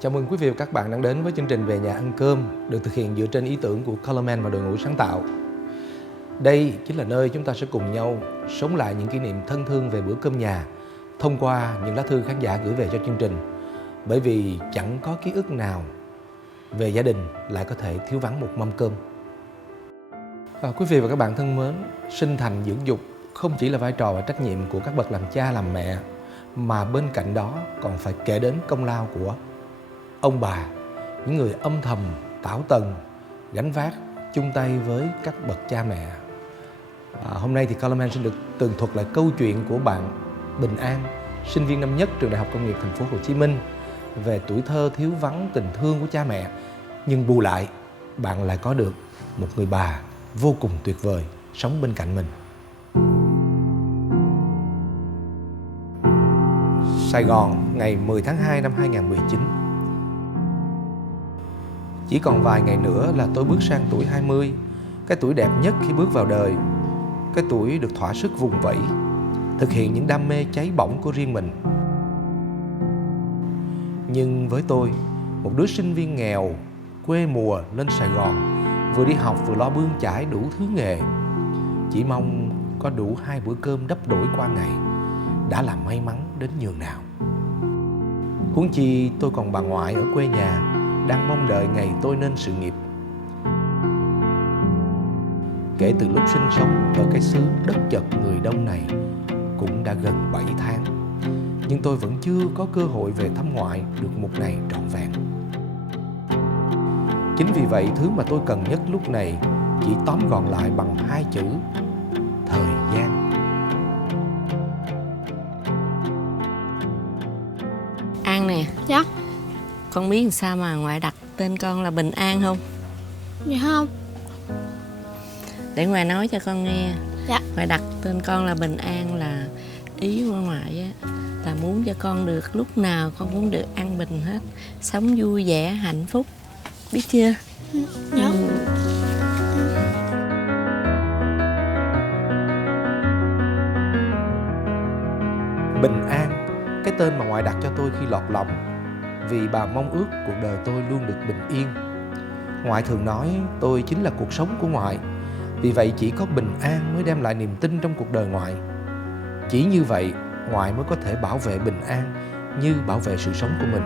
Chào mừng quý vị và các bạn đang đến với chương trình Về Nhà Ăn Cơm được thực hiện dựa trên ý tưởng của Colorman và đội ngũ sáng tạo. Đây chính là nơi chúng ta sẽ cùng nhau sống lại những kỷ niệm thân thương về bữa cơm nhà thông qua những lá thư khán giả gửi về cho chương trình. Bởi vì chẳng có ký ức nào về gia đình lại có thể thiếu vắng một mâm cơm. Quý vị và các bạn thân mến, sinh thành dưỡng dục không chỉ là vai trò và trách nhiệm của các bậc làm cha làm mẹ, mà bên cạnh đó còn phải kể đến công lao của ông bà, những người âm thầm tảo tần gánh vác chung tay với các bậc cha mẹ. Hôm nay thì Colorman sẽ được tường thuật lại câu chuyện của bạn Bình An, sinh viên năm nhất trường Đại học Công nghiệp Thành phố Hồ Chí Minh, về tuổi thơ thiếu vắng tình thương của cha mẹ, nhưng bù lại bạn lại có được một người bà vô cùng tuyệt vời sống bên cạnh mình. Sài Gòn, ngày 10 tháng 2 năm 2019. Chỉ còn vài ngày nữa là tôi bước sang tuổi 20, cái tuổi đẹp nhất khi bước vào đời, cái tuổi được thỏa sức vùng vẫy, thực hiện những đam mê cháy bỏng của riêng mình. Nhưng với tôi, một đứa sinh viên nghèo, quê mùa lên Sài Gòn, vừa đi học vừa lo bươn chải đủ thứ nghề, chỉ mong có đủ 2 bữa cơm đắp đổi qua ngày đã là may mắn đến nhường nào. Huống chi tôi còn bà ngoại ở quê nhà đang mong đợi ngày tôi nên sự nghiệp. Kể từ lúc sinh sống ở cái xứ đất chật người đông này cũng đã gần 7 tháng, nhưng tôi vẫn chưa có cơ hội về thăm ngoại được một ngày trọn vẹn. Chính vì vậy, thứ mà tôi cần nhất lúc này chỉ tóm gọn lại bằng 2 chữ: thời gian. An nè. Dạ. Con biết sao mà ngoại đặt tên con là Bình An không? Dạ không. Để ngoại nói cho con nghe. Dạ. Ngoại đặt tên con là Bình An là ý của ngoại á, là muốn cho con được lúc nào con cũng được an bình hết, sống vui vẻ hạnh phúc, biết chưa? Dạ. Bình An, cái tên mà ngoại đặt cho tôi khi lọt lòng, vì bà mong ước cuộc đời tôi luôn được bình yên. Ngoại thường nói tôi chính là cuộc sống của ngoại, vì vậy chỉ có bình an mới đem lại niềm tin trong cuộc đời ngoại. Chỉ như vậy, ngoại mới có thể bảo vệ bình an như bảo vệ sự sống của mình.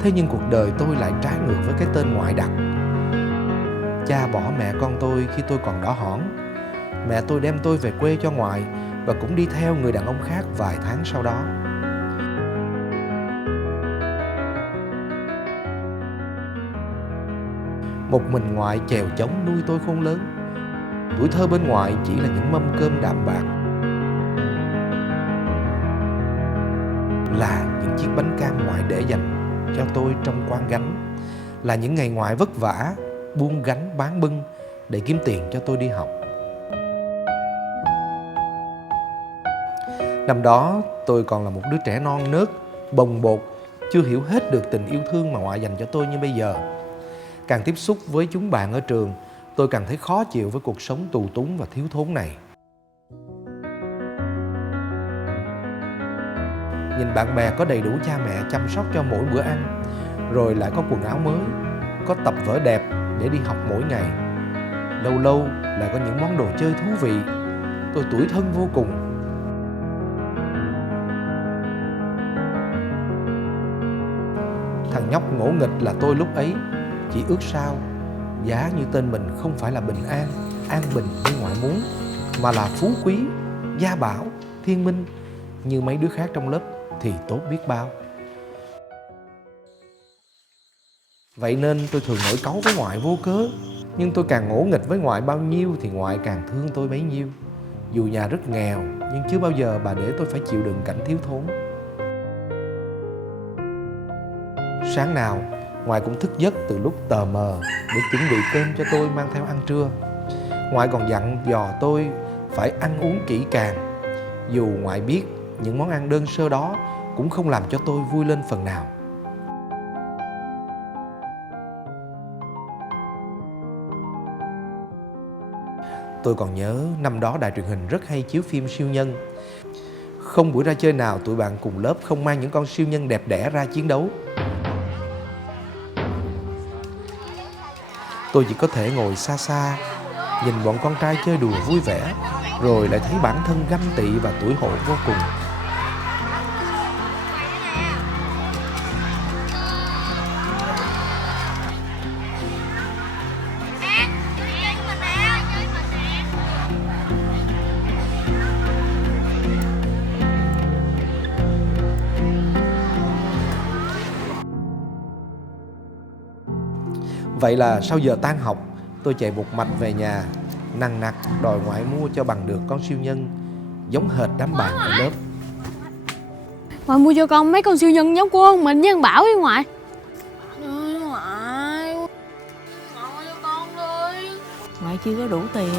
Thế nhưng cuộc đời tôi lại trái ngược với cái tên ngoại đặt. Cha bỏ mẹ con tôi khi tôi còn đỏ hỏn. Mẹ tôi đem tôi về quê cho ngoại và cũng đi theo người đàn ông khác vài tháng sau đó. Một mình ngoại chèo chống nuôi tôi khôn lớn. Tuổi thơ bên ngoại chỉ là những mâm cơm đạm bạc, là những chiếc bánh cam ngoại để dành cho tôi trong quan gánh, là những ngày ngoại vất vả buông gánh bán bưng để kiếm tiền cho tôi đi học. Năm đó tôi còn là một đứa trẻ non nớt, bồng bột, chưa hiểu hết được tình yêu thương mà ngoại dành cho tôi như bây giờ. Càng tiếp xúc với chúng bạn ở trường, tôi càng thấy khó chịu với cuộc sống tù túng và thiếu thốn này. Nhìn bạn bè có đầy đủ cha mẹ chăm sóc cho mỗi bữa ăn, rồi lại có quần áo mới, có tập vở đẹp để đi học mỗi ngày. Lâu lâu lại có những món đồ chơi thú vị. Tôi tủi thân vô cùng. Thằng nhóc ngỗ nghịch là tôi lúc ấy chỉ ước sao giá như tên mình không phải là Bình An, an bình như ngoại muốn, mà là phú quý, gia bảo, thiên minh như mấy đứa khác trong lớp thì tốt biết bao. Vậy nên tôi thường nổi cáu với ngoại vô cớ. Nhưng tôi càng ngỗ nghịch với ngoại bao nhiêu thì ngoại càng thương tôi bấy nhiêu. Dù nhà rất nghèo, nhưng chưa bao giờ bà để tôi phải chịu đựng cảnh thiếu thốn. Sáng nào ngoại cũng thức giấc từ lúc tờ mờ để chuẩn bị cơm cho tôi mang theo ăn trưa. Ngoại còn dặn dò tôi phải ăn uống kỹ càng, dù ngoại biết những món ăn đơn sơ đó cũng không làm cho tôi vui lên phần nào. Tôi còn nhớ năm đó đài truyền hình rất hay chiếu phim siêu nhân. Không buổi ra chơi nào tụi bạn cùng lớp không mang những con siêu nhân đẹp đẽ ra chiến đấu. Tôi chỉ có thể ngồi xa xa, nhìn bọn con trai chơi đùa vui vẻ, rồi lại thấy bản thân ganh tị và tủi hổ vô cùng. Vậy là sau giờ tan học, tôi chạy một mạch về nhà, nằng nặc đòi ngoại mua cho bằng được con siêu nhân giống hệt đám bạn ở lớp. Ngoại mua cho con mấy con siêu nhân giống của ông Mình với thằng Bảo với ngoại. Ngoại mua cho con đi. Ngoại chưa có đủ tiền.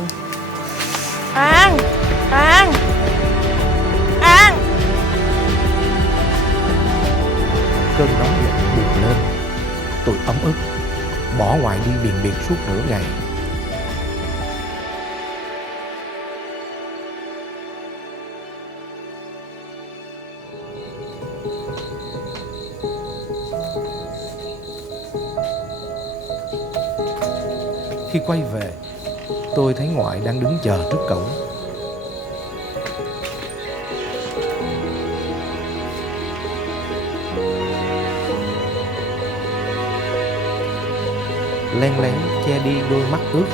An An An. Cơn nóng giận bùng lên. Tôi ấm ức, bỏ ngoại đi biền biệt suốt nửa ngày. Khi quay về, tôi thấy ngoại đang đứng chờ trước cổng. Len lén che đi đôi mắt ướt.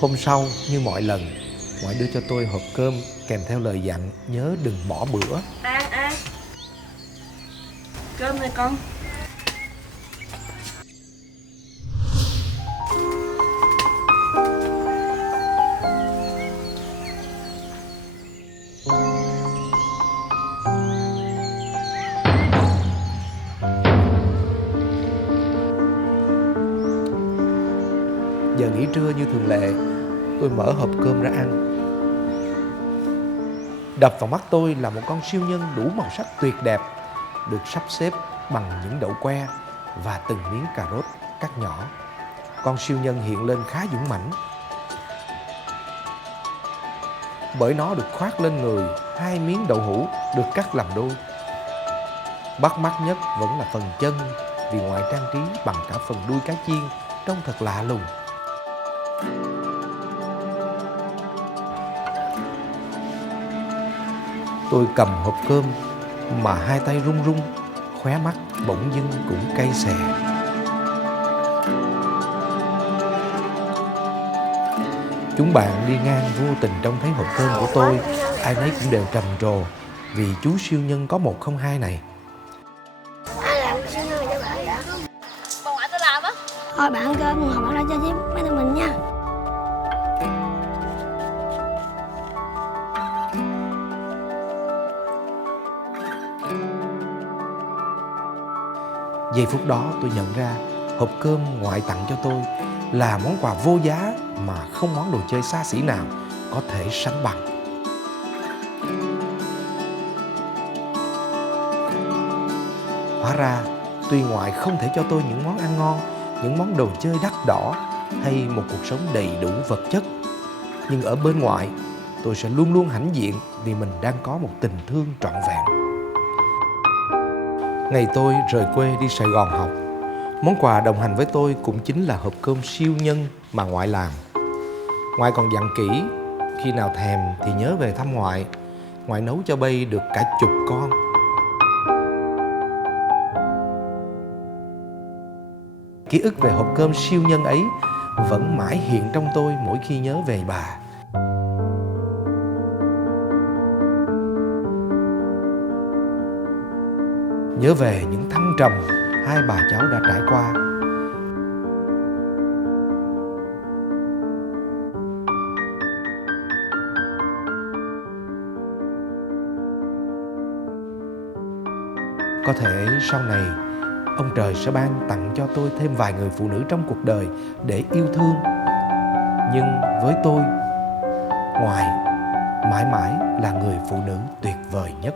Hôm sau, như mọi lần, ngoại đưa cho tôi hộp cơm kèm theo lời dặn nhớ đừng bỏ bữa. An, cơm này con. giờ nghỉ trưa như thường lệ, tôi mở hộp cơm ra ăn. Đập vào mắt tôi là một con siêu nhân đủ màu sắc tuyệt đẹp, được sắp xếp bằng những đậu que và từng miếng cà rốt cắt nhỏ. Con siêu nhân hiện lên khá dũng mãnh, bởi nó được khoác lên người 2 miếng đậu hũ được cắt làm đôi. Bắt mắt nhất vẫn là phần chân, vì ngoại trang trí bằng cả phần đuôi cá chiên, trông thật lạ lùng. Tôi cầm hộp cơm mà hai tay run run, khóe mắt bỗng dưng cũng cay xè. Chúng bạn đi ngang vô tình trông thấy hộp cơm của tôi, ai nấy cũng đều trầm trồ vì chú siêu nhân có 102 này. Ai làm siêu nhân cho bạn vậy? Bà ngoại tôi làm á. Thôi bạn ăn cơm, hồi bạn ra chơi với mấy thằng mình nha. Giây phút đó tôi nhận ra hộp cơm ngoại tặng cho tôi là món quà vô giá mà không món đồ chơi xa xỉ nào có thể sánh bằng. Hóa ra, tuy ngoại không thể cho tôi những món ăn ngon, những món đồ chơi đắt đỏ hay một cuộc sống đầy đủ vật chất, nhưng ở bên ngoại, tôi sẽ luôn luôn hãnh diện vì mình đang có một tình thương trọn vẹn. Ngày tôi rời quê đi Sài Gòn học, món quà đồng hành với tôi cũng chính là hộp cơm siêu nhân mà ngoại làm. Ngoại còn dặn kỹ, khi nào thèm thì nhớ về thăm ngoại. Ngoại nấu cho Bay được cả chục con. Ký ức về hộp cơm siêu nhân ấy vẫn mãi hiện trong tôi mỗi khi nhớ về bà. Nhớ về những thăng trầm hai bà cháu đã trải qua. Có thể sau này ông trời sẽ ban tặng cho tôi thêm vài người phụ nữ trong cuộc đời để yêu thương. Nhưng với tôi, ngoại mãi mãi là người phụ nữ tuyệt vời nhất.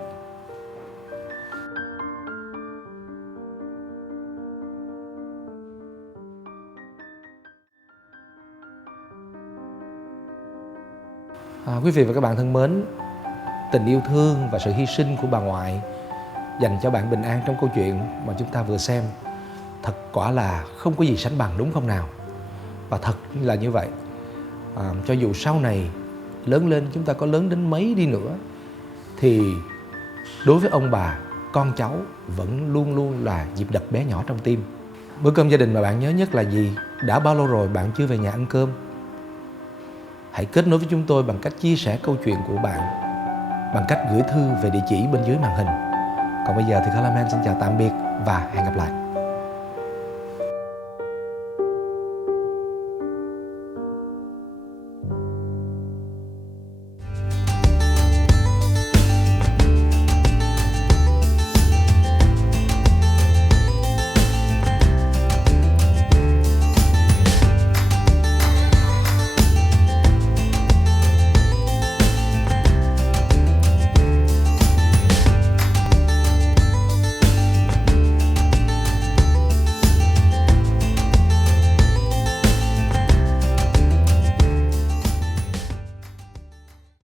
Quý vị và các bạn thân mến, tình yêu thương và sự hy sinh của bà ngoại dành cho bạn Bình An trong câu chuyện mà chúng ta vừa xem thật quả là không có gì sánh bằng, đúng không nào? Và thật là như vậy. Cho dù sau này lớn lên, chúng ta có lớn đến mấy đi nữa, thì đối với ông bà, con cháu vẫn luôn luôn là nhịp đập bé nhỏ trong tim. Bữa cơm gia đình mà bạn nhớ nhất là gì? Đã bao lâu rồi bạn chưa về nhà ăn cơm? Hãy kết nối với chúng tôi bằng cách chia sẻ câu chuyện của bạn, bằng cách gửi thư về địa chỉ bên dưới màn hình. Còn bây giờ thì Colorman xin chào tạm biệt và hẹn gặp lại.